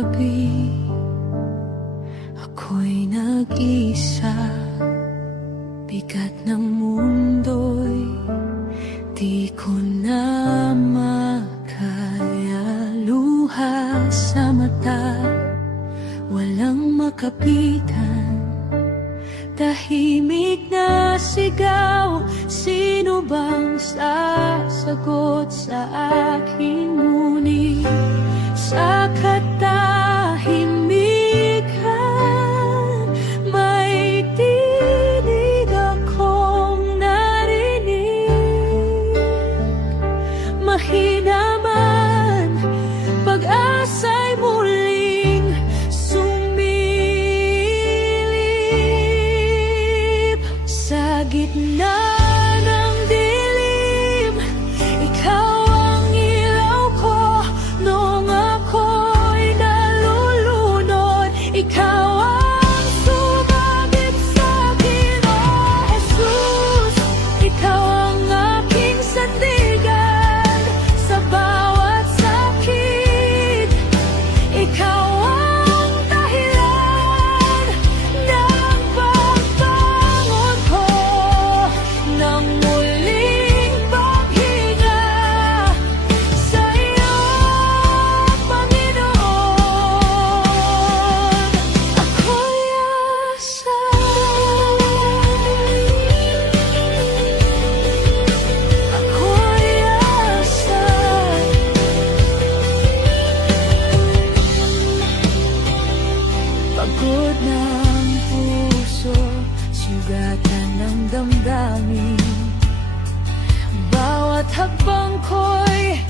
gabi, ako'y nag-isa. Bigat ng mundo'y di ko na makaya. Luha sa mata, walang makapitan. Tahimik na sigaw, sino bang sasagot sa aking ngunit? Sa katahimikan, may tinig akong narinig. Mahina man, pag-asa'y muling sumilip. Sa gitna ng dilim, ikaw ang ilaw ko. Noong ako'y nalulunod, ikaw ang sumagip sa'kin, oh Jesus. Ikaw ang aking sandigan sa bawat sakit. Ikaw ang dahilan ng pagbangon ko, ng muling paghinga sa iyo, Panginoon. Ako'y asa, ako'y asa. Pagod ng puso, sugatan ng damdamin. Bawat hakbang ko'y